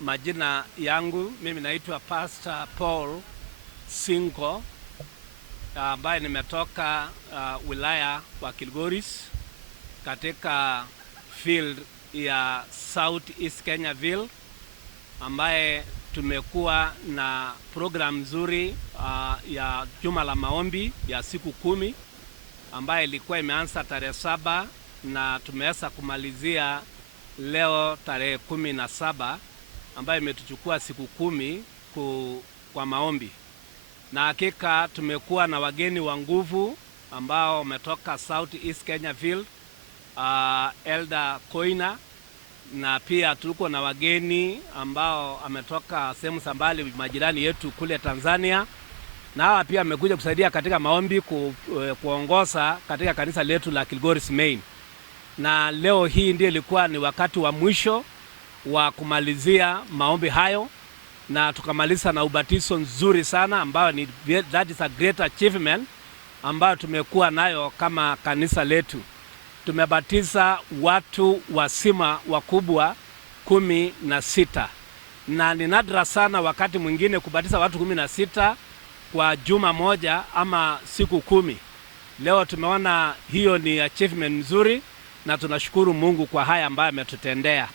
Majina yangu mimi naitwa Pastor Paul Sinko, ambaye nimetoka wilaya wa Kilgoris katika field ya South East Kenyaville, ambaye tumekuwa na program nzuri ya juma la maombi ya siku 10 ambaye ilikuwa imeanza tarehe 7 na tumeweza kumalizia leo tarehe 17, ambaye imetuchukua siku 10 kwa maombi. Na hakika tumekuwa na wageni wa nguvu ambao wametoka South East Kenyaville, Elder Koina, na pia tuliko na wageni ambao ametoka sehemu za mbali majirani yetu kule Tanzania, na hawa pia amekuja kusaidia katika maombi kuongoza katika kanisa letu la Kilgoris Main. Na leo hii ndiye ilikuwa ni wakati wa mwisho wa kumalizia maombi hayo, na tukamaliza na ubatizo nzuri sana ambao ni that is a great achievement ambayo tumekuwa nayo kama kanisa letu. Tumebatiza watu wasima wakubwa 16, na ni nadra sana wakati mwingine kubatiza watu 16 kwa juma moja ama siku 10. Leo tumeona hiyo ni achievement nzuri na tunashukuru Mungu kwa haya ambayo ametutendea.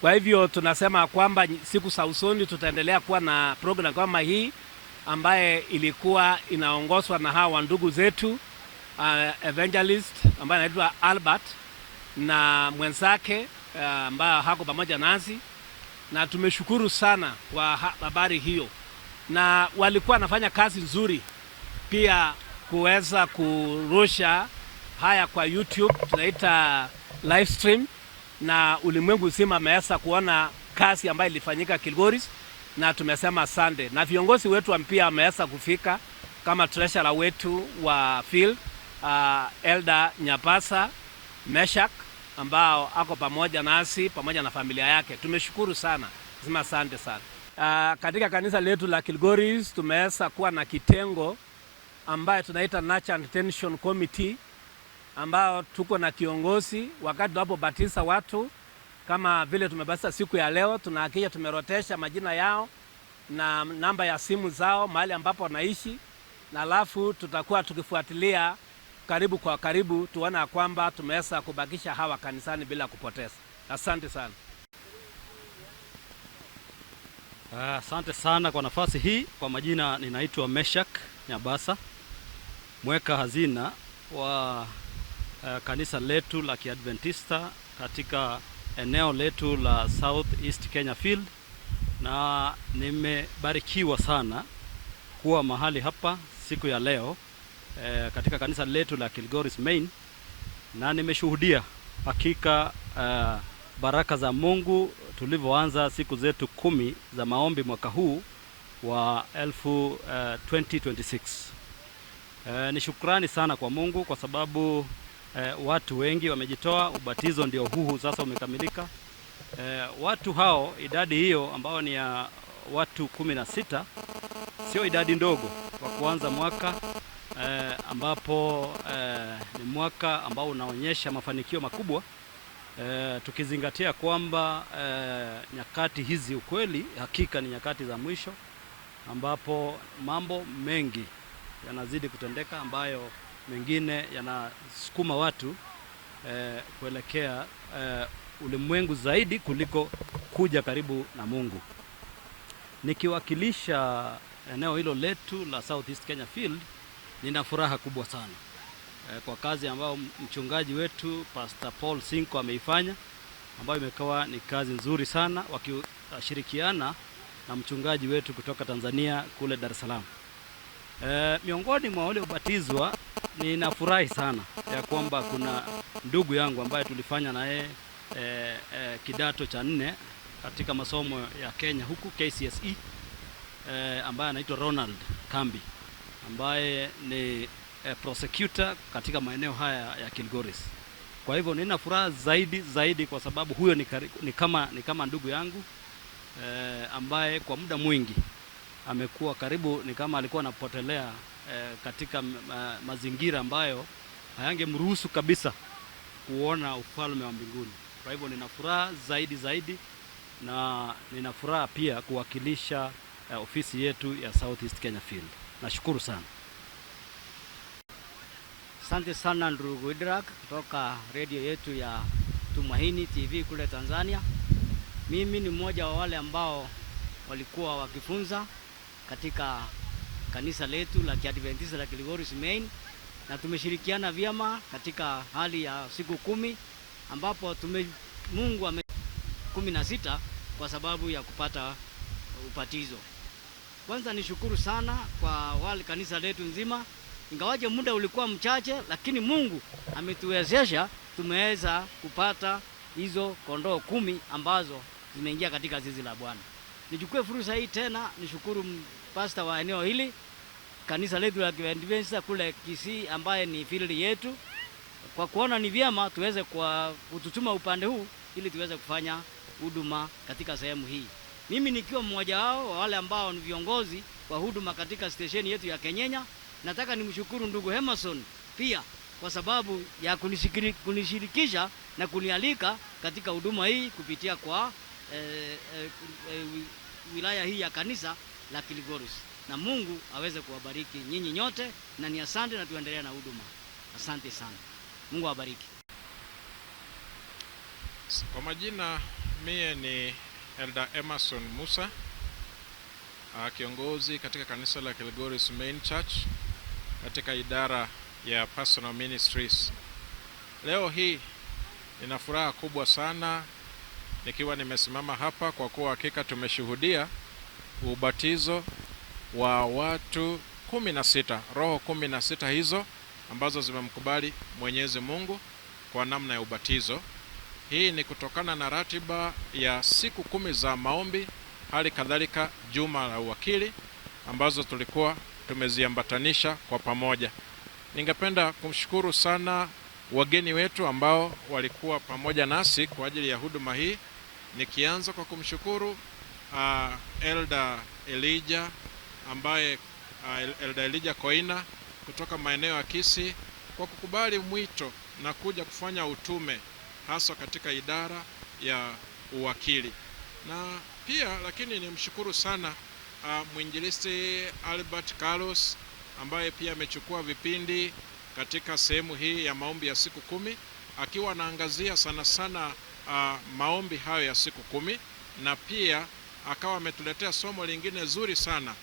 Kwa hivyo tunasema kwamba siku za usoni tutaendelea kuwa na program kama hii ambaye ilikuwa inaongozwa na hawa ndugu zetu evangelist ambaye anaitwa Albert na mwenzake ambaye hako pamoja nasi, na tumeshukuru sana kwa habari hiyo, na walikuwa nafanya kazi nzuri pia kuweza kurusha haya kwa YouTube, tunaita live stream, na ulimwengu mzima ameweza kuona kazi ambayo ilifanyika Kilgoris, na tumesema asante. Na viongozi wetu pia wameweza kufika kama treasurer wetu wa field Elder Nyapasa Meshak, ambao ako pamoja nasi pamoja na familia yake. Tumeshukuru sana, sema asante sana. Katika kanisa letu la Kilgoris tumeweza kuwa na kitengo ambayo tunaita Nurture and Retention Committee, ambao tuko na kiongozi. Wakati tunapobatiza watu kama vile tumebatiza siku ya leo, tunahakikisha tumerotesha majina yao na namba ya simu zao mahali ambapo wanaishi, na alafu tutakuwa tukifuatilia karibu kwa karibu tuona kwamba tumeweza kubakisha hawa kanisani bila kupoteza. Asante sana. Asante sana kwa nafasi hii. Kwa majina ninaitwa Meshak Nyabasa, mweka hazina wa kanisa letu la Kiadventista katika eneo letu la South East Kenya Field, na nimebarikiwa sana kuwa mahali hapa siku ya leo katika kanisa letu la Kilgoris Main, na nimeshuhudia hakika baraka za Mungu tulivyoanza siku zetu 10 za maombi mwaka huu wa 2026. Ni shukrani sana kwa Mungu kwa sababu watu wengi wamejitoa. Ubatizo ndio huu sasa umekamilika. Watu hao, idadi hiyo ambao ni ya watu 16, sio idadi ndogo kwa kuanza mwaka ambapo ni mwaka ambao unaonyesha mafanikio makubwa, tukizingatia kwamba nyakati hizi ukweli hakika ni nyakati za mwisho ambapo mambo mengi yanazidi kutendeka, ambayo mengine yanasukuma watu kuelekea ulimwengu zaidi kuliko kuja karibu na Mungu. Nikiwakilisha eneo hilo letu la South East Kenya Field, nina furaha kubwa sana kwa kazi ambayo mchungaji wetu Pastor Paul Sinko ameifanya, ambayo imekuwa ni kazi nzuri sana wakishirikiana na mchungaji wetu kutoka Tanzania kule Dar es Salaam. Miongoni mwa wale ubatizwa, ninafurahi sana ya kwamba kuna ndugu yangu ambaye tulifanya na yeye kidato cha 4 katika masomo ya Kenya huku KCSE, ambaye anaitwa Ronald Kambi, ambaye ni prosecutor katika maeneo haya ya Kilgoris. Kwa hivyo nina furaha zaidi kwa sababu huyo ni kama ndugu yangu ambaye kwa muda mwingi amekuwa karibu, ni kama alikuwa anapotelea katika mazingira ambayo hayangemruhusu kabisa kuona ufalme wa mbinguni. Kwa hivyo nina furaha zaidi na nina furaha pia kuwakilisha ofisi yetu ya South East Kenya Field. Nashukuru sana. Asante sana ndugu Idrak kutoka radio yetu ya Tumaini TV kule Tanzania. Mimi ni mmoja wa wale ambao walikuwa wakifunza katika kanisa letu la Kiadventista la Kilgoris Main, na tumeshirikiana vyema katika hali ya siku 10 ambapo Mungu 16 kwa sababu ya kupata ubatizo. Kwanza nishukuru sana kwa wale kanisa letu nzima, ingawaje muda ulikuwa mchache, lakini Mungu ametuwezesha tumeweza kupata hizo kondoo 10 ambazo zimeingia katika zizi la Bwana. Nichukue fursa hii tena nishukuru pastor wa eneo hili, kanisa letu la Adventista kule Kisii ambaye ni field yetu, kwa kuona ni vyema tuweze kututuma upande huu ili tuweze kufanya huduma katika sehemu hii. Mimi nikiwa mmoja wao wa wale ambao ni viongozi wa huduma katika station yetu ya Kenyenya, nataka nimshukuru ndugu Emerson pia kwa sababu ya kunishirikisha na kunialika katika huduma hii kupitia kwa wilaya hii ya kanisa la Kilgoris. Na Mungu aweze kuwabariki nyinyi nyote, na ni asante, na tuendelee na huduma. Asante sana. Mungu awabariki. Kwa majina, mie ni Elder Emerson Musa, kiongozi katika kanisa la Kilgoris Main Church katika idara ya Personal Ministries. Leo hii nina furaha kubwa sana nikiwa nimesimama hapa, kwa kuwa hakika tumeshuhudia ubatizo wa watu 16, roho 16 hizo ambazo zimemkubali Mwenyezi Mungu kwa namna ya ubatizo. Hii ni kutokana na ratiba ya siku 10 za maombi, hali kadhalika juma la uwakili ambazo tulikuwa tumeziambatanisha kwa pamoja. Ningependa kumshukuru sana wageni wetu ambao walikuwa pamoja nasi kwa ajili ya huduma hii, nikianza kwa kumshukuru Elder Elijah ambaye Elder Elijah Koina kutoka maeneo ya Kisii kwa kukubali mwito na kuja kufanya utume hasa katika idara ya uwakili. Na pia lakini nimshukuru sana mwinjilisti Albert Carlos ambaye pia amechukua vipindi katika sehemu hii ya maombi ya siku 10, akiwa anaangazia sana sana maombi hayo ya siku 10, na pia akawa ametuletea somo lingine zuri sana,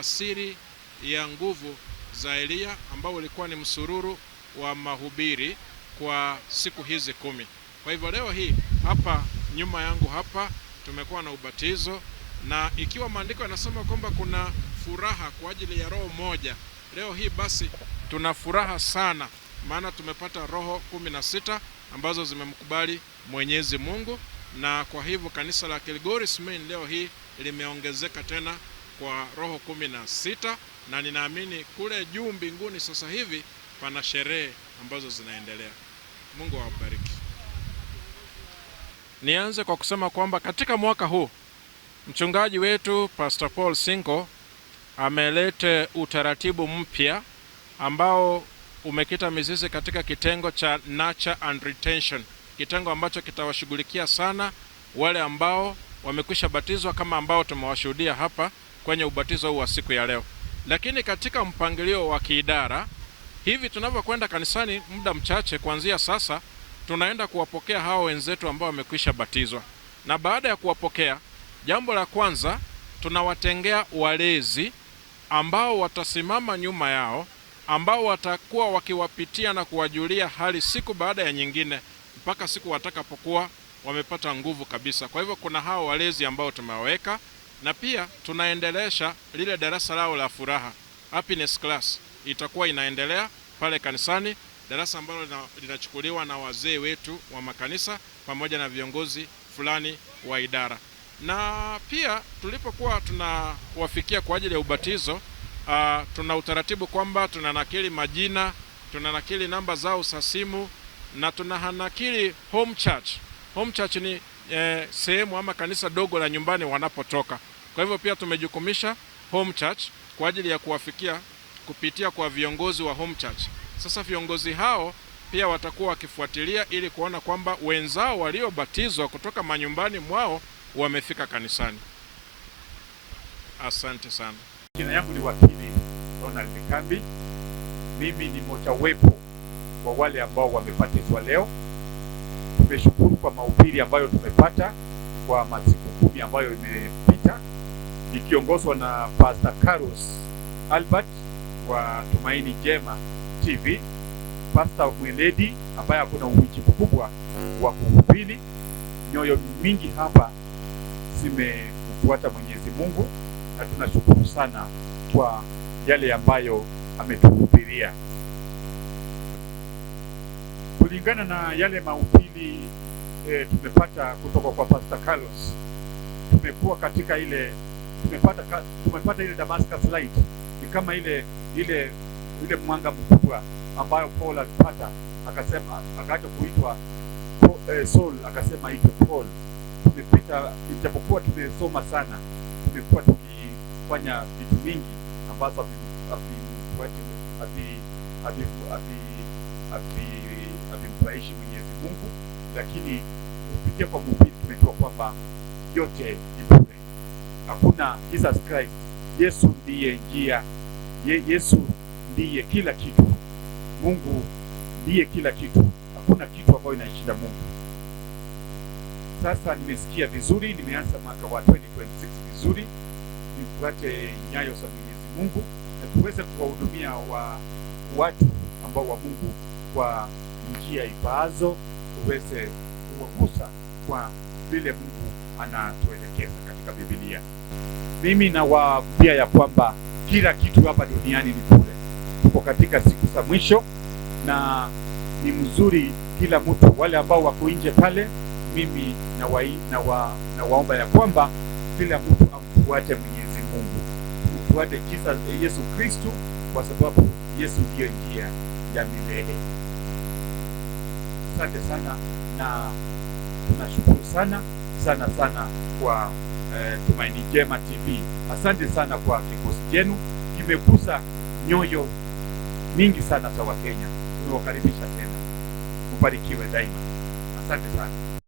siri ya nguvu za Elia, ambao ulikuwa ni msururu wa mahubiri kwa siku hizi 10. Kwa hivyo leo hii hapa nyuma yangu hapa tumekuwa na ubatizo, na ikiwa maandiko yanasema kwamba kuna furaha kwa ajili ya roho moja, leo hii basi tuna furaha sana, maana tumepata roho 16 ambazo zimemkubali Mwenyezi Mungu. Na kwa hivyo kanisa la Kilgoris Main leo hii limeongezeka tena kwa roho 16, na ninaamini kule juu mbinguni sasa hivi pana sherehe ambazo zinaendelea. Mungu awabariki. Nianze kwa kusema kwamba katika mwaka huu mchungaji wetu Pastor Paul Sinko amelete utaratibu mpya ambao umekita mizizi katika kitengo cha Nurture and Retention, kitengo ambacho kitawashughulikia sana wale ambao wamekwisha batizwa kama ambao tumewashuhudia hapa kwenye ubatizo huu wa siku ya leo. Lakini katika mpangilio wa kiidara, hivi tunavyokwenda kanisani muda mchache kuanzia sasa, tunaenda kuwapokea hao wenzetu ambao wamekwisha batizwa. Na baada ya kuwapokea, jambo la kwanza tunawatengea walezi ambao watasimama nyuma yao, ambao watakuwa wakiwapitia na kuwajulia hali siku baada ya nyingine mpaka siku watakapokuwa wamepata nguvu kabisa. Kwa hivyo kuna hao walezi ambao tumewaweka, na pia tunaendelesha lile darasa lao la furaha, happiness class, itakuwa inaendelea pale kanisani, darasa ambalo linachukuliwa na wazee wetu wa makanisa pamoja na viongozi fulani wa idara. Na pia tulipokuwa tunawafikia kwa ajili ya ubatizo, tuna utaratibu kwamba tunanakili majina, tunanakili namba zao za simu, na tunahanakili home church. Home church ni sehemu ama kanisa dogo la nyumbani wanapotoka. Kwa hivyo pia tumejukumisha home church kwa ajili ya kuwafikia kupitia kwa viongozi wa home church. Sasa viongozi hao pia watakuwa wakifuatilia ili kuona kwamba wenzao waliobatizwa kutoka manyumbani mwao wamefika kanisani. Asante sana. Jina yangu ni wakili Ronald Kambi. Mimi ni mojawapo wa wale ambao wamebatizwa leo. Tumeshukuru kwa mahubiri ambayo tumepata kwa masiku 10 ambayo imepita, nikiongozwa na Pastor Carlos Albert wa Tumaini Jema TV, Pastor Mweledi ambaye akuna uwiji mkubwa wa kuhubiri. Nyoyo mingi hapa zimemfuata Mwenyezi Mungu na tunashukuru sana kwa yale ambayo ametuhubiria. Kulingana na yale mahubiri tumepata kutoka kwa Pastor Carlos, tumekuwa katika ile tumepata ile Damascus light, ni kama ile mwanga mkubwa ambayo Paul alipata, akasema akaacha kuitwa Saul akasema aitwe Paul. Tumepita, ijapokuwa tumesoma sana, tumekuwa tukifanya vitu vingi ambazo havimfurahishi Mwenyezi Mungu, lakini kupitia kwa mhubiri tumejua kwamba yote ni bure. Hakuna Jesus Christ. Yesu ndiye njia. Yesu ndiye kila kitu. Mungu ndiye kila kitu. Hakuna kitu ambacho inaishinda Mungu. Sasa nimesikia vizuri, nimeanza mwaka wa 2026 vizuri, nifuate nyayo za Mwenyezi Mungu na tuweze kuwahudumia watu ambao wa Mungu kwa njia ifaazo, tuweze kuwagusa kwa vile Mungu anatuelekeza katika Biblia. Mimi nawaambia ya kwamba kila kitu hapa duniani ni bure. Tuko katika siku za mwisho na ni mzuri kila mtu, wale ambao wako nje pale, mimi nawaomba ya kwamba kila mtu amfuate Mwenyezi Mungu, mfuate Yesu Kristo, kwa sababu Yesu ndiyo njia ya milele. Asante sana na tunashukuru sana kwa Tumaini Jema TV. Asante sana kwa kikosi chenu, kimegusa nyoyo mingi sana za Wakenya. Tunawakaribisha tena, ubarikiwe daima. Asante sana.